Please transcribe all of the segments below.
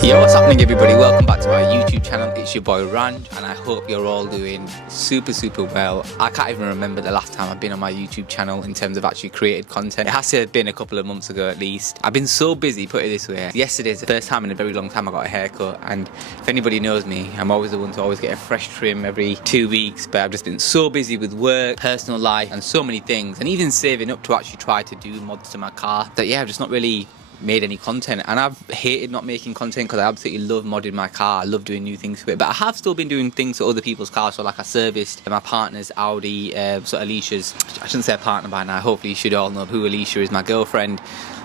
Yo, what's happening everybody? Welcome back to my YouTube channel. It's your boy Ranj and I hope you're all doing super well. I can't even remember the last time I've been on my YouTube channel in terms of actually created content. It has to have been a couple of months ago at least. I've been so busy, put it this way. Yesterday's the first time in a very long time I got a haircut, and if anybody knows me, I'm always the one to always get a fresh trim every 2 weeks, but I've just been so busy with work, personal life and so many things, and even saving up to actually try to do mods to my car that I've just not really made any content. And I've hated not making content because I absolutely love modding my car. I love doing new things to it, but I have still been doing things to other people's cars. So like I serviced my partner's Audi, so Alicia's, I shouldn't say a partner by now, hopefully you should all know who Alicia is, my girlfriend.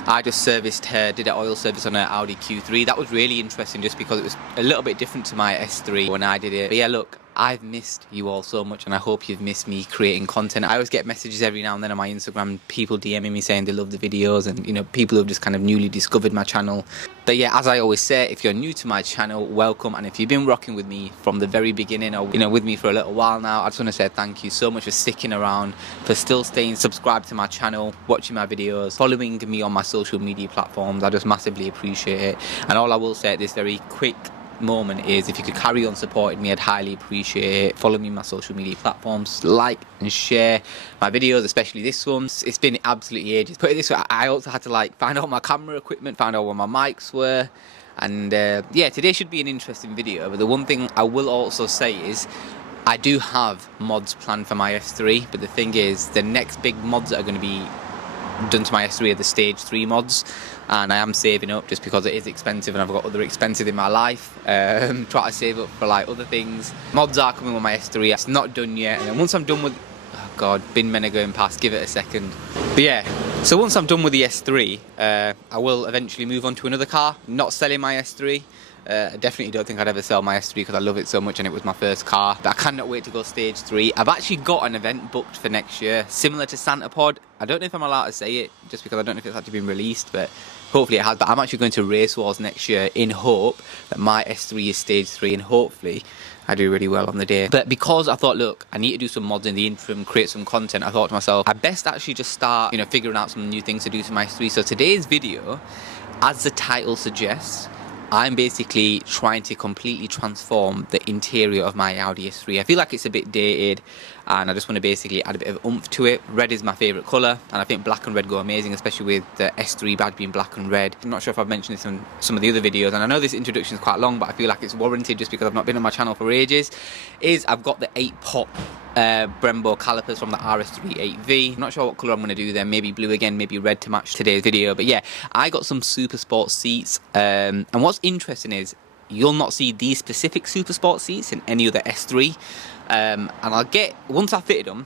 I just serviced her, did an oil service on her Audi Q3. That was really interesting just because it was a little bit different to my S3 when I did it. But yeah, look, I've missed you all so much, and I hope you've missed me creating content. I always get messages every now and then on my Instagram, people DMing me saying they love the videos, and you know, people who've just kind of newly discovered my channel. But yeah, as I always say, if you're new to my channel, welcome, and if you've been rocking with me from the very beginning, or with me for a little while now, I just want to say thank you so much for sticking around, for still staying subscribed to my channel, watching my videos, following me on my social media platforms. I just massively appreciate it. And all I will say at this very quick moment is, if you could carry on supporting me, I'd highly appreciate it. Follow me on my social media platforms, like and share my videos, especially this one. It's been absolutely ages. Put it this way, I also had to find out my camera equipment, find out where my mics were, and yeah, today should be an interesting video. But the one thing I will also say is I do have mods planned for my S3, but the thing is, the next big mods that are going to be done to my S3 are the stage 3 mods, and I am saving up just because it is expensive and I've got other expenses in my life. Try to save up for other things. Mods are coming with my S3, it's not done yet, and then once I'm done with, oh god, bin men are going past, give it a second. But yeah, so once I'm done with the S3, I will eventually move on to another car. Not selling my S3. I definitely don't think I'd ever sell my S3 because I love it so much and it was my first car. But I cannot wait to go stage 3. I've actually got an event booked for next year, similar to Santa Pod. I don't know if I'm allowed to say it, just because I don't know if it's actually been released, but hopefully it has. But I'm actually going to Race Wars next year in hope that my S3 is stage 3, and hopefully I do really well on the day. But because I thought, look, I need to do some mods in the interim, create some content, I thought to myself, I best actually just start, figuring out some new things to do to my S3. So today's video, as the title suggests, I'm basically trying to completely transform the interior of my Audi S3. I feel like it's a bit dated, and I just want to basically add a bit of oomph to it. Red is my favourite colour, and I think black and red go amazing, especially with the S3 badge being black and red. I'm not sure if I've mentioned this in some of the other videos, and I know this introduction is quite long, but I feel like it's warranted just because I've not been on my channel for ages. I've got the 8-pop Brembo calipers from the RS3 8V. I'm not sure what colour I'm going to do there, maybe blue again, maybe red to match today's video. But yeah, I got some Supersport seats, and what's interesting is you'll not see these specific Supersport seats in any other S3, and I'll get, once I fitted them,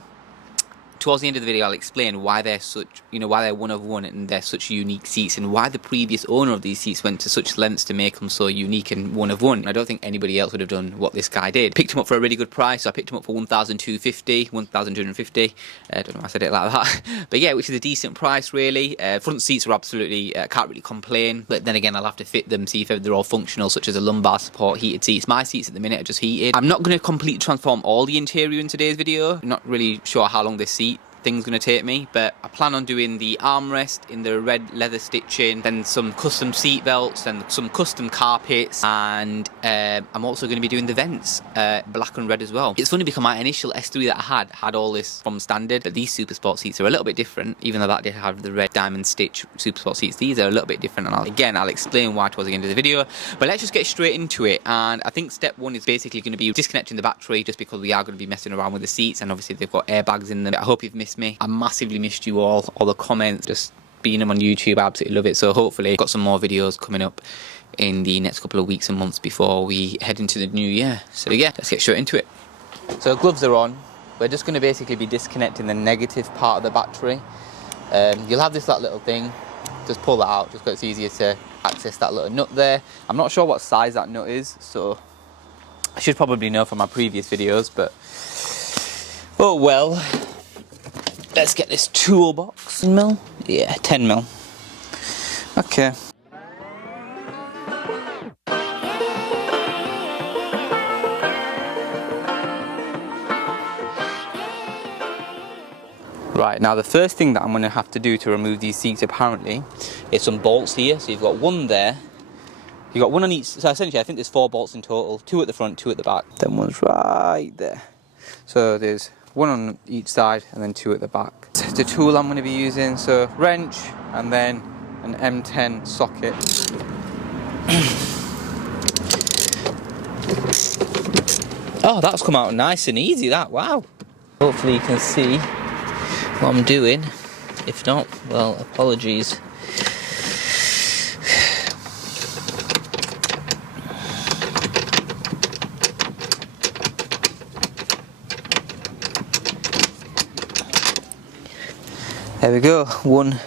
towards the end of the video I'll explain why they're such, why they're one of one and they're such unique seats, and why the previous owner of these seats went to such lengths to make them so unique and one of one. I don't think anybody else would have done what this guy did. Picked him up for a really good price, so I picked him up for 1,250. I don't know why I said it like that. But yeah, which is a decent price really. Front seats are absolutely, can't really complain, but then again I'll have to fit them, see if they're all functional, such as a lumbar support, heated seats. My seats at the minute are just heated. I'm not going to completely transform all the interior in today's video. I'm not really sure how long this seat thing's going to take me, but I plan on doing the armrest in the red leather stitching, then some custom seat belts and some custom carpets, and I'm also going to be doing the vents black and red as well. It's funny because my initial S3 that I had all this from standard, but these Supersport seats are a little bit different, even though that did have the red diamond stitch Supersport seats. These are a little bit different, and I'll explain why towards the end of the video. But let's just get straight into it, and I think step 1 is basically going to be disconnecting the battery, just because we are going to be messing around with the seats, and obviously they've got airbags in them. I hope you've missed me. I massively missed you all the comments, just being them on YouTube. I absolutely love it. So hopefully got some more videos coming up in the next couple of weeks and months before we head into the new year. So yeah, let's get straight into it. So gloves are on. We're just going to basically be disconnecting the negative part of the battery. You'll have this little thing, just pull that out just because it's easier to access that little nut there. I'm not sure what size that nut is, so I should probably know from my previous videos, but oh well. Let's get this toolbox. 10 mil? Yeah, 10 mil. Okay. Right, now the first thing that I'm going to have to do to remove these seats apparently is some bolts here. So you've got one there You got one on each, so essentially I think there's 4 bolts in total, 2 at the front, 2 at the back. Then one's right there. So there's 1 on each side and then 2 at the back. The tool I'm going to be using, so wrench and then an M10 socket. Oh, that's come out nice and easy, that, wow. Hopefully you can see what I'm doing. If not, well, apologies. There we go, one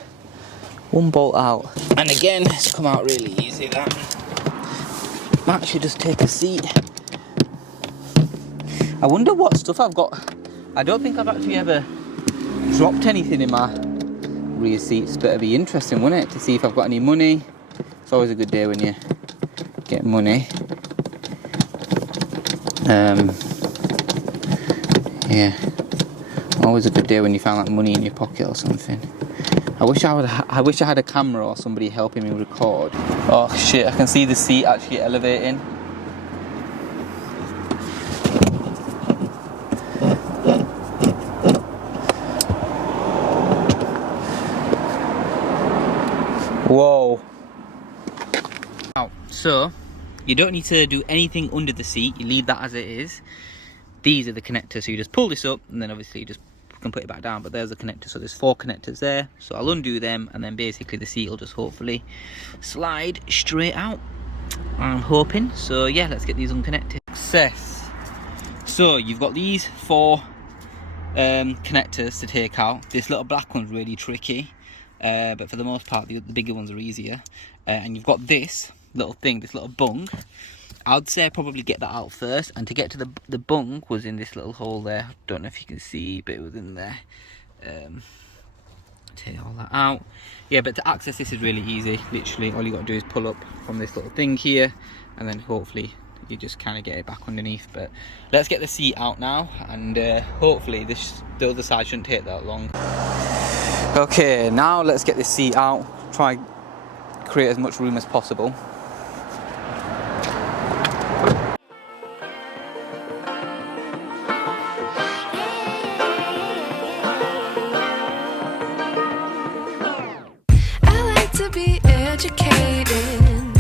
bolt out. And again, it's come out really easy, that. Might actually just take a seat. I wonder what stuff I've got. I don't think I've actually ever dropped anything in my rear seats, but it'd be interesting, wouldn't it, to see if I've got any money. It's always a good day when you get money. Yeah, always a good day when you find like money in your pocket or something. I wish I had a camera or somebody helping me record. Oh shit, I can see the seat actually elevating. Whoa. So, you don't need to do anything under the seat, you leave that as it is. These are the connectors, so you just pull this up and then obviously you just can put it back down, but there's the connector, so there's 4 connectors there. So I'll undo them and then basically the seat will just hopefully slide straight out. I'm hoping. So yeah, let's get these unconnected. Success. So you've got these 4 connectors to take out. This little black one's really tricky. But for the most part the bigger ones are easier, and you've got this little thing, this little bung. I'd say probably get that out first, and to get to the bung was in this little hole there. Don't know if you can see, but it was in there. Take all that out. Yeah, but to access this is really easy. Literally all you got to do is pull up from this little thing here, and then hopefully you just kind of get it back underneath. But let's get the seat out now, and hopefully the other side shouldn't take that long. Okay, now let's get this seat out, try and create as much room as possible. I like to be educated,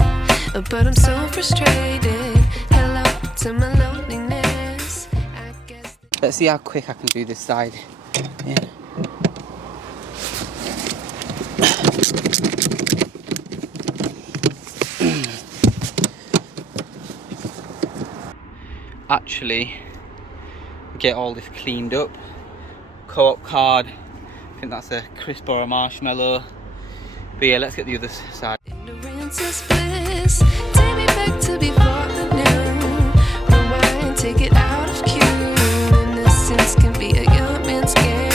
but I'm so frustrated. Hello to my loneliness. I guess. Let's see how quick I can do this side. Yeah. Actually get all this cleaned up. Co-op card, I think that's a crisp or a marshmallow. But yeah, let's get the other side. Ignorance is bliss. Take me back to before I knew. Rewind, take it out of cue. Innocence can be a young man's game.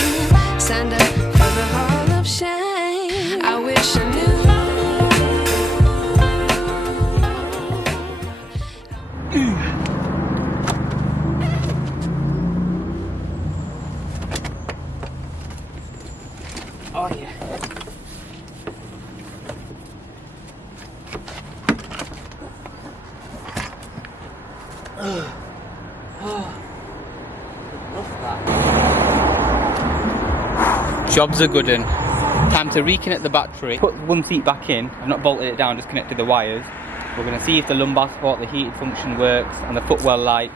Signed up for the hall of shame. I wish I knew. Oh yeah. Job's a good one. Time to reconnect the battery. Put one seat back in. I've not bolted it down, just connected the wires. We're going to see if the lumbar support, the heated function works, and the footwell light.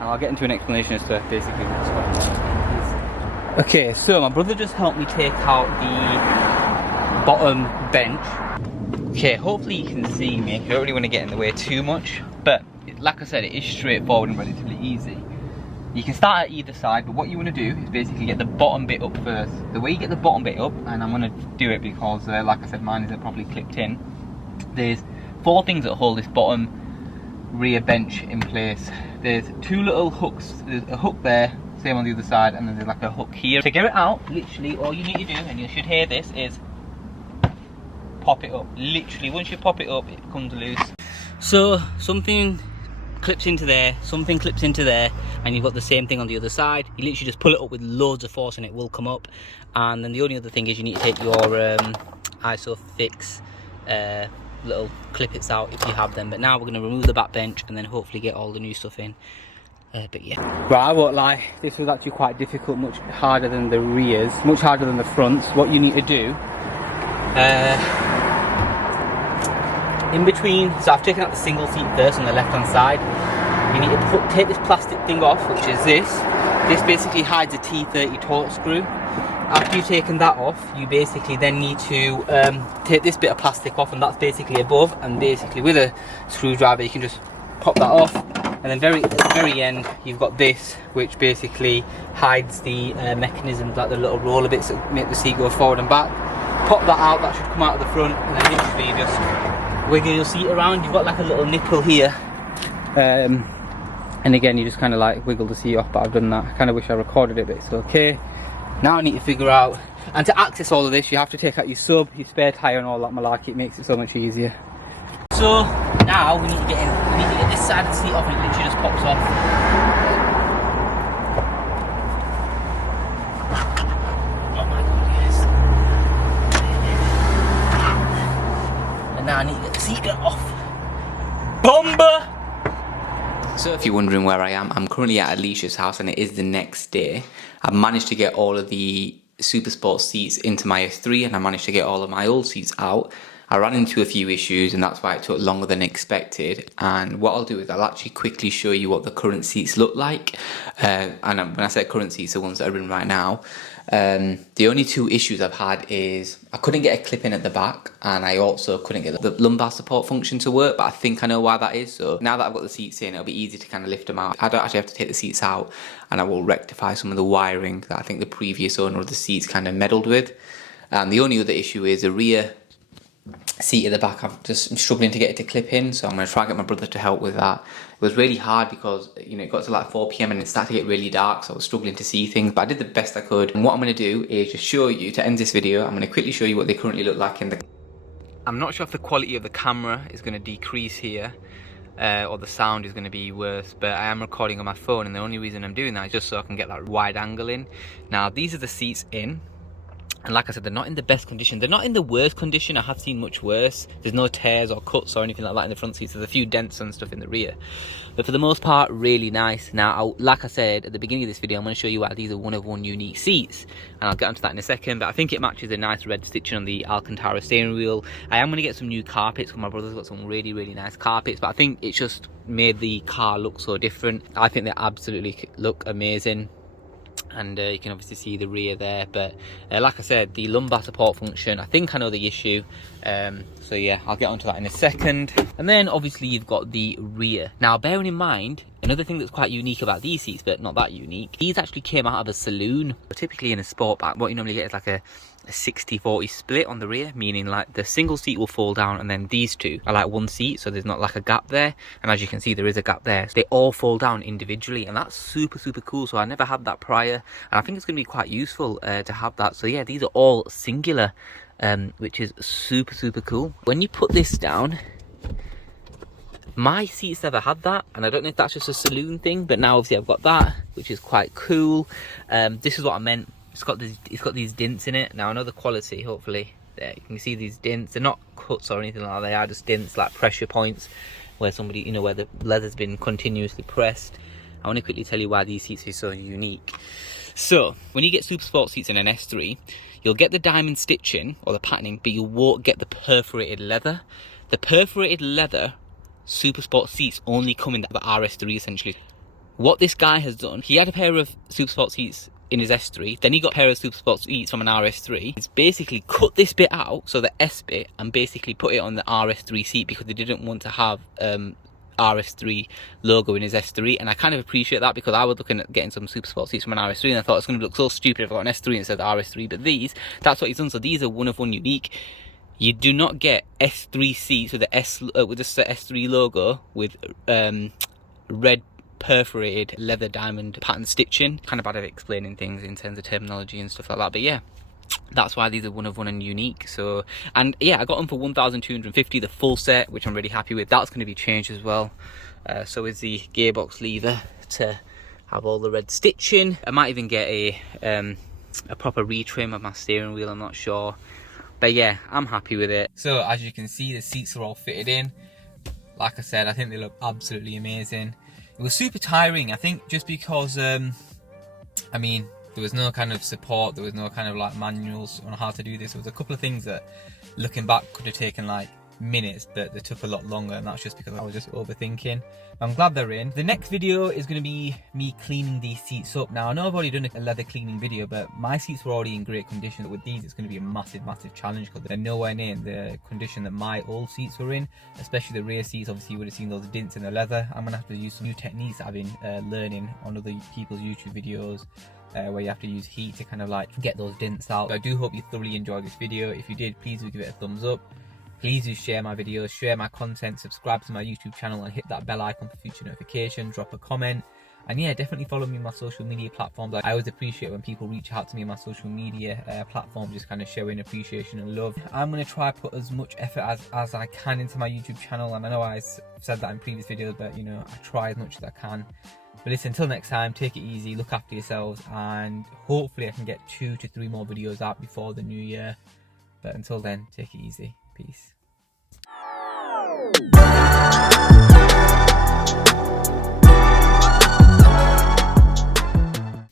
And I'll get into an explanation as to basically what's going on. Okay, so my brother just helped me take out the bottom bench. Okay, hopefully you can see me. I don't really want to get in the way too much, but like I said, it is straightforward and relatively easy. You can start at either side, but what you want to do is basically get the bottom bit up first. The way you get the bottom bit up, and I'm going to do it because like I said, mine isn't properly clipped in. There's 4 things that hold this bottom rear bench in place. There's 2 little hooks. There's a hook there, same on the other side, and then there's like a hook here. To get it out, literally all you need to do, and you should hear this, is pop it up. Literally, once you pop it up, it comes loose. So something clips into there, something clips into there, and you've got the same thing on the other side. You literally just pull it up with loads of force and it will come up. And then the only other thing is you need to take your ISOFIX little clippets out if you have them. But now we're going to remove the back bench and then hopefully get all the new stuff in. But yeah. Right, I won't lie, this was actually quite difficult, much harder than the rears, much harder than the fronts. What you need to do, in between, so I've taken out the single seat first on the left hand side. You need to take this plastic thing off, which is this. This basically hides a T30 torque screw. After you've taken that off, you basically then need to take this bit of plastic off, and that's basically above, and basically with a screwdriver you can just pop that off. And then at the very end you've got this, which basically hides the mechanisms, like the little roller bits that make the seat go forward and back. Pop that out, that should come out of the front, and then literally just wiggle your seat around. You've got like a little nipple here, and again you just kind of like wiggle the seat off, but I've done that. I kind of wish I recorded it, but it's okay. Now I need to figure out, and to access all of this you have to take out your sub, your spare tyre and all that malarkey. It makes it so much easier. So now we need to get in, we need to get this side of the seat off, and it literally just pops off. Oh my god, yes. And now I need to get the seat off. Bomber! So if you're wondering where I am, I'm currently at Alicia's house and it is the next day. I've managed to get all of the Supersport seats into my S3 and I managed to get all of my old seats out. I ran into a few issues and that's why it took longer than expected. And what I'll do is I'll actually quickly show you what the current seats look like. And when I say current seats, the ones that are in right now. The only two issues I've had is I couldn't get a clip in at the back, and I also couldn't get the lumbar support function to work, but I think I know why that is. So now that I've got the seats in, it'll be easy to kind of lift them out. I don't actually have to take the seats out, and I will rectify some of the wiring that I think the previous owner of the seats kind of meddled with. And the only other issue is the rear seat at the back. I'm struggling to get it to clip in, so I'm going to try and get my brother to help with that. It was really hard because, you know, it got to like 4 PM and it started to get really dark, so I was struggling to see things, but I did the best I could. And what I'm going to do is just show you, to end this video, I'm going to quickly show you what they currently look like in the... I'm not sure if the quality of the camera is going to decrease here, or the sound is going to be worse, but I am recording on my phone, and the only reason I'm doing that is just so I can get that wide angle in. Now, these are the seats in. And like I said, they're not in the best condition. They're not in the worst condition. I have seen much worse. There's no tears or cuts or anything like that in the front seats. There's a few dents and stuff in the rear. But for the most part, really nice. Now, like I said at the beginning of this video, I'm going to show you why these are one-of-one unique seats. And I'll get onto that in a second. But I think it matches a nice red stitching on the Alcantara steering wheel. I am going to get some new carpets, because my brother's got some really, really nice carpets. But I think it's just made the car look so different. I think they absolutely look amazing. And you can obviously see the rear there, but like I said, the lumbar support function, I think I know the issue, so yeah, I'll get onto that in a second. And then obviously you've got the rear. Now, bearing in mind, another thing that's quite unique about these seats, but not that unique, these actually came out of a saloon. Typically in a Sportback, what you normally get is like a 60-40 split on the rear, meaning like the single seat will fall down and then these two are like one seat, so there's not like a gap there. And as you can see, there is a gap there, so they all fall down individually, and that's super cool. So I never had that prior, and I think it's going to be quite useful to have that. So yeah, these are all singular, which is super cool. When you put this down, my seats never had that, and I don't know if that's just a saloon thing, but now obviously I've got that, which is quite cool. This is what I meant. It's got these dents in it. Now I know the quality, hopefully. There, you can see these dents. They're not cuts or anything like that. They are just dents, like pressure points, where somebody, you know, where the leather's been continuously pressed. I want to quickly tell you why these seats are so unique. So, when you get Supersport seats in an S3, you'll get the diamond stitching, or the patterning, but you won't get the perforated leather. The perforated leather Supersport seats only come in the RS3, essentially. What this guy has done, he had a pair of Supersport seats in his S3, then he got a pair of Supersport seats from an RS3. He's basically cut this bit out, so the S bit, and basically put it on the RS3 seat because they didn't want to have RS3 logo in his S3, and I kind of appreciate that, because I was looking at getting some Supersport seats from an RS3 and I thought it's going to look so stupid if I got an S3 instead of RS3, but these, that's what he's done. So these are one-of-one unique. You do not get S3 seats with the with just the S3 logo with red perforated leather diamond pattern stitching. Kind of bad at explaining things in terms of terminology and stuff like that, but yeah, that's why these are one-of-one and unique. So, and yeah, I got them for 1,250, the full set, which I'm really happy with. That's going to be changed as well. So is the gearbox lever to have all the red stitching. I might even get a proper retrim of my steering wheel. I'm not sure But yeah, I'm happy with it. So as you can see, the seats are all fitted in. Like I said, I think they look absolutely amazing. It was super tiring, I think, just because I mean, there was no kind of support, there was no kind of like manuals on how to do this. There was a couple of things that, looking back, could have taken like minutes, but they took a lot longer, and that's just because I was just overthinking. I'm glad they're in. The next video is going to be me cleaning these seats up. Now I know I've already done a leather cleaning video, but my seats were already in great condition. But with these, it's going to be a massive challenge, because they're nowhere near the condition that my old seats were in, especially the rear seats. Obviously you would have seen those dents in the leather. I'm going to have to use some new techniques that I've been learning on other people's YouTube videos, where you have to use heat to kind of like get those dents out. But I do hope you thoroughly enjoyed this video. If you did, please do give it a thumbs up. Please do share my videos, share my content, subscribe to my YouTube channel, and hit that bell icon for future notifications. Drop a comment, and yeah, definitely follow me on my social media platforms. I always appreciate when people reach out to me on my social media platforms, just kind of showing appreciation and love. I'm going to try put as much effort as I can into my YouTube channel, and I know I said that in previous videos, but you know, I try as much as I can. But listen, until next time, take it easy, look after yourselves, and hopefully I can get 2 to 3 more videos out before the new year. But until then, take it easy. Peace.